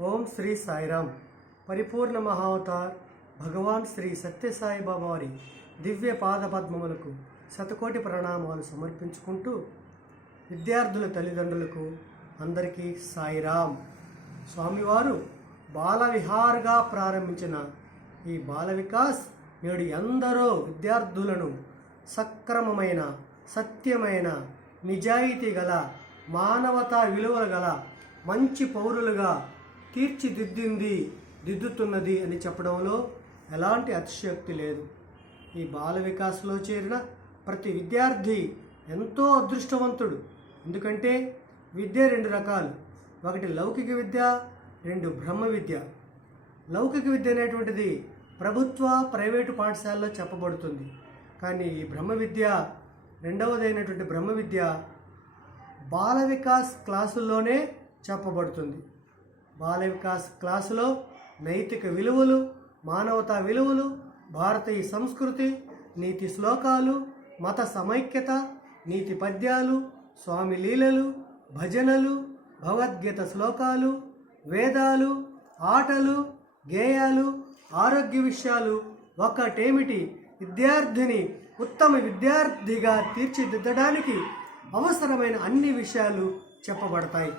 ఓం శ్రీ సాయిరామ్. పరిపూర్ణ మహావతార్ భగవాన్ శ్రీ సత్యసాయిబాబా వారి దివ్య పాదపద్మములకు శతకోటి ప్రణామాలు సమర్పించుకుంటూ విద్యార్థుల తల్లిదండ్రులకు అందరికీ సాయిరామ్. స్వామివారు బాల విహార్గా ప్రారంభించిన ఈ బాల వికాస్ నేడు ఎందరో విద్యార్థులను సక్రమమైన సత్యమైన నిజాయితీ గల మానవతా విలువలు గల మంచి పౌరులుగా తీర్చిదిద్దింది దిద్దుతున్నది అని చెప్పడంలో ఎలాంటి అతిశయోక్తి లేదు. ఈ బాల వికాస్లో చేరిన ప్రతి విద్యార్థి ఎంతో అదృష్టవంతుడు. ఎందుకంటే విద్య రెండు రకాలు. ఒకటి లౌకిక విద్య రెండు బ్రహ్మ విద్య. లౌకిక విద్య అనేటువంటిది ప్రభుత్వ ప్రైవేటు పాఠశాలలో చెప్పబడుతుంది. కానీ ఈ బ్రహ్మ విద్య రెండవదైనటువంటి బ్రహ్మ విద్య బాల వికాస్ క్లాసుల్లోనే చెప్పబడుతుంది. బాల వికాస్ క్లాసులో నైతిక విలువలు మానవతా విలువలు భారతీయ సంస్కృతి నీతి శ్లోకాలు మత సమైక్యత నీతి పద్యాలు స్వామి లీలలు భజనలు భగవద్గీత శ్లోకాలు వేదాలు ఆటలు గేయాలు ఆరోగ్య విషయాలు ఒకటేమిటి విద్యార్థిని ఉత్తమ విద్యార్థిగా తీర్చిదిద్దడానికి అవసరమైన అన్ని విషయాలు చెప్పబడతాయి.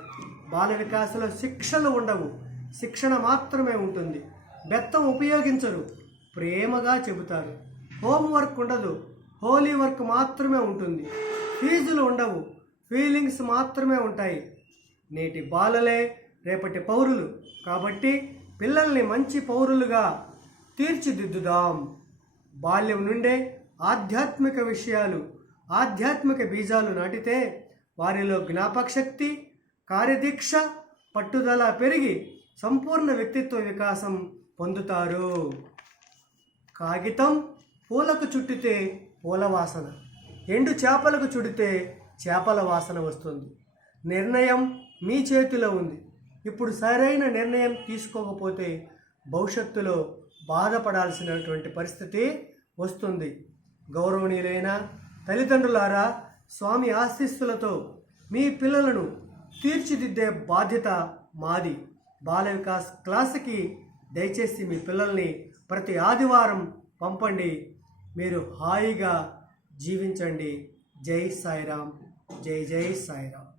బాల వికాసలో శిక్షలు ఉండవు. శిక్షణ మాత్రమే ఉంటుంది. బెత్తం ఉపయోగించరు. ప్రేమగా చెబుతారు. హోంవర్క్ ఉండదు. హోలీ వర్క్ మాత్రమే ఉంటుంది. ఫీజులు ఉండవు. ఫీలింగ్స్ మాత్రమే ఉంటాయి. నేటి బాలలే రేపటి పౌరులు. కాబట్టి పిల్లల్ని మంచి పౌరులుగా తీర్చిదిద్దుదాం. బాల్యం నుండే ఆధ్యాత్మిక విషయాలు ఆధ్యాత్మిక బీజాలు నాటితే వారిలో జ్ఞాపకశక్తి కార్యదీక్ష పట్టుదల పెరిగి సంపూర్ణ వ్యక్తిత్వ వికాసం పొందుతారు. కాగితం పూలకు చుట్టితే పూల వాసన ఎండు చేపలకు చుడితే చేపల వాసన వస్తుంది. నిర్ణయం మీ చేతిలో ఉంది. ఇప్పుడు సరైన నిర్ణయం తీసుకోకపోతే భవిష్యత్తులో బాధపడాల్సినటువంటి పరిస్థితి వస్తుంది. గౌరవనీయులైన తల్లిదండ్రులారా స్వామి ఆశీస్సులతో మీ పిల్లలను తీర్చిదిద్దే బాధ్యత మాది. బాల వికాస్ క్లాసుకి దయచేసి మీ పిల్లల్ని ప్రతి ఆదివారం పంపండి. మీరు హాయిగా జీవించండి. జై సాయిరామ్. జై జై సాయిరామ్.